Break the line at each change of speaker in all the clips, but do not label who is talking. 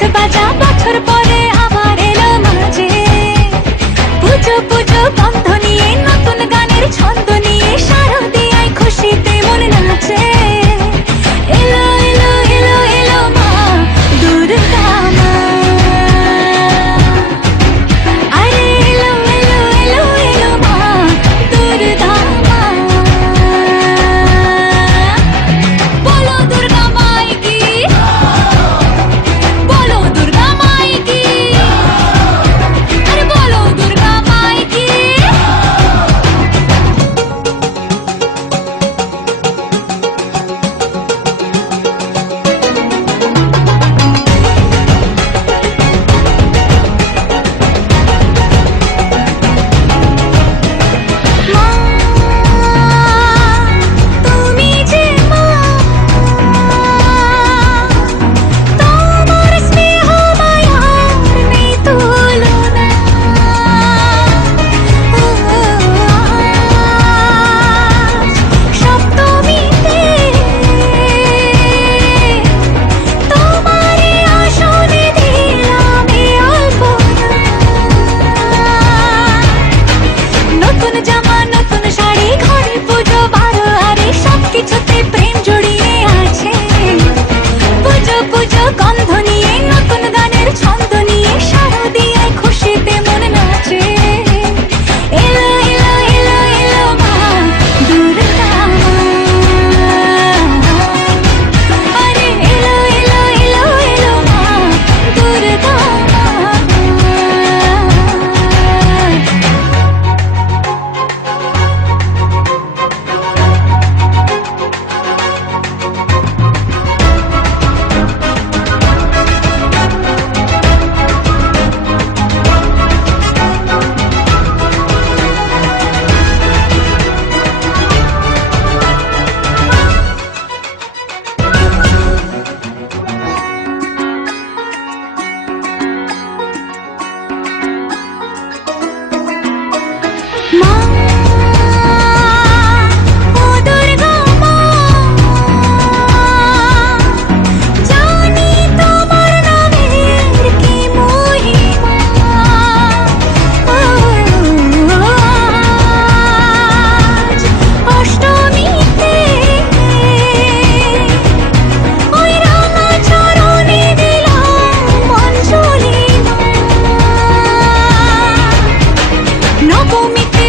可发家。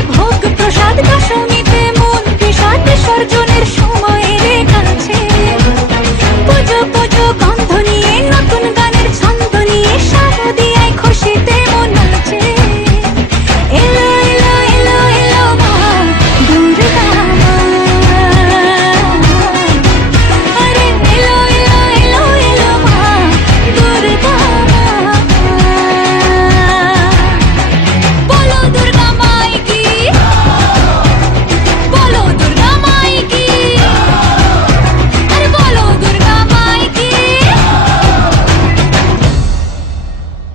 ভোগ প্রসাদ দশমীতে মন বিষাদ সর্জনের সময় রে কাছে।